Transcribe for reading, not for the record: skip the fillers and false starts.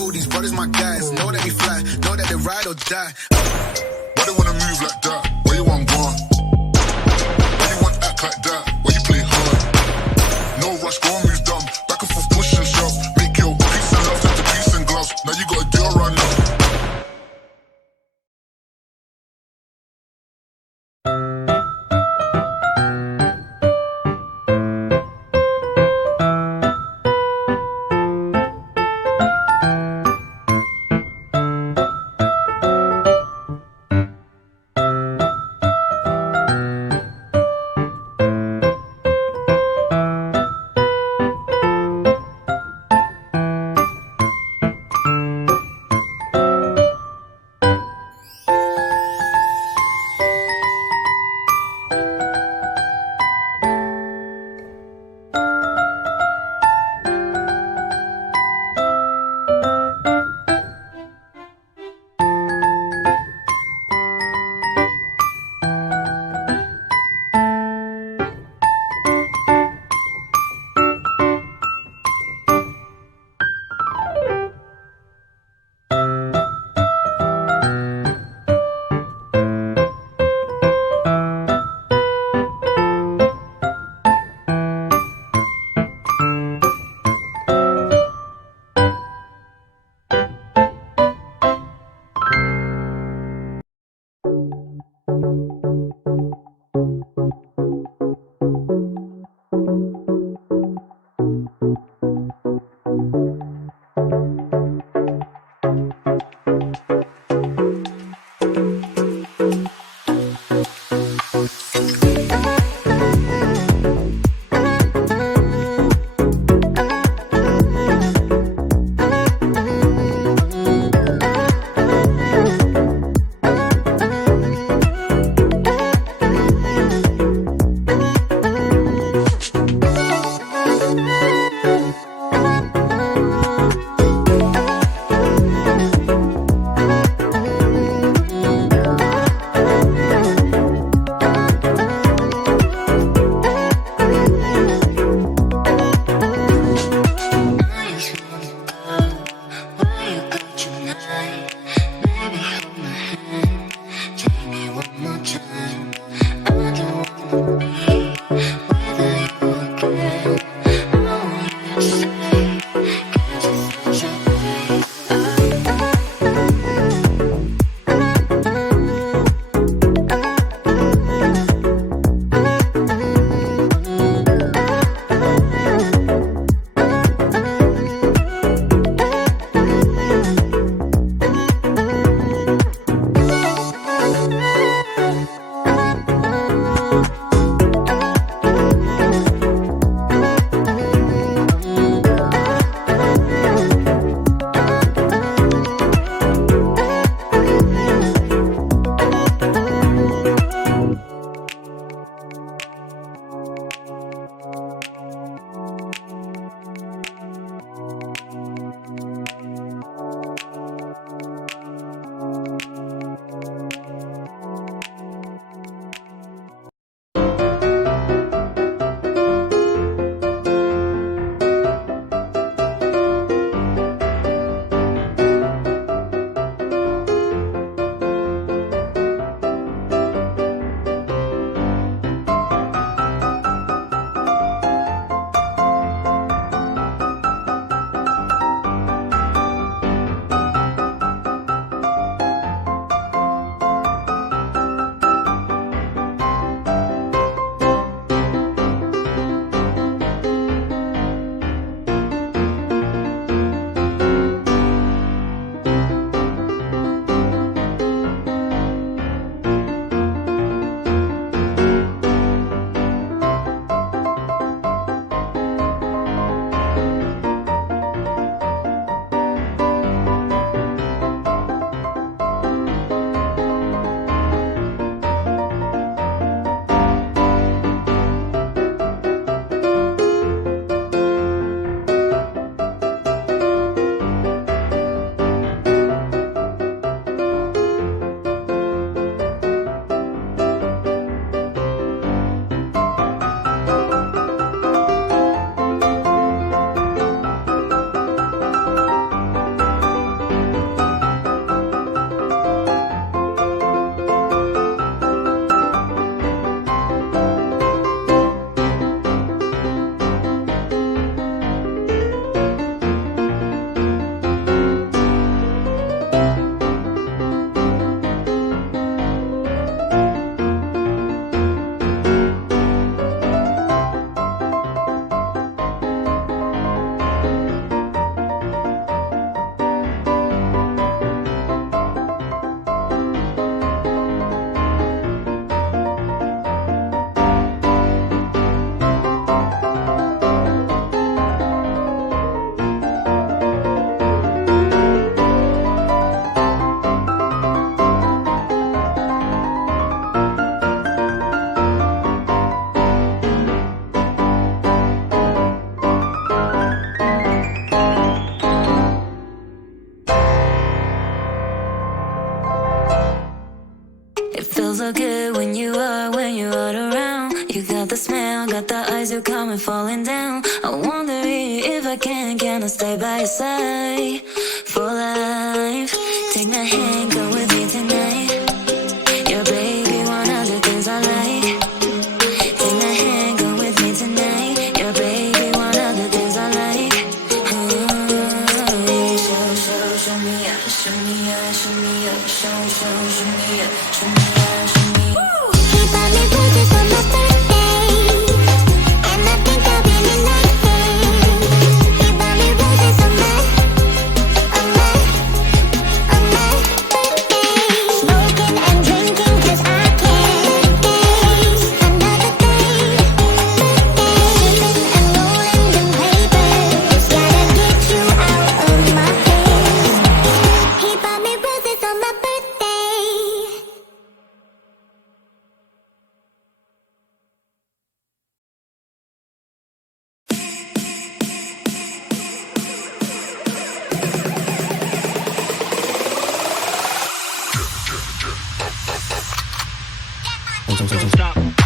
know these brothers my guys. Know that we fly, know that they ride or die. Why they wanna move like that? Where you want gone? Why you want act like that? Why you play hard? No rush, go and move dumb. Back and forth, push and shove. Make your peace and love into peace and gloves. Now you gotta do a run now. feels so good when you're all around. You got the smell, got the eyes, you're coming falling down. I wonder if I can I stay by your side for life? Take my hand, go with me tonight. Yeah, baby, one of the things I like. Take my hand, go with me tonight. Yeah, baby, one of the things I like. Show me up, show me up, show me up, show me up, show me up, show me up. He bought me roses for my birthday, and I think I really like it. He bought me roses on my birthday. Smoking and drinking 'cause I can't face another day. Birthday, and rolling them papers, gotta get you out of my head. He bought me roses on my birthday. Stop.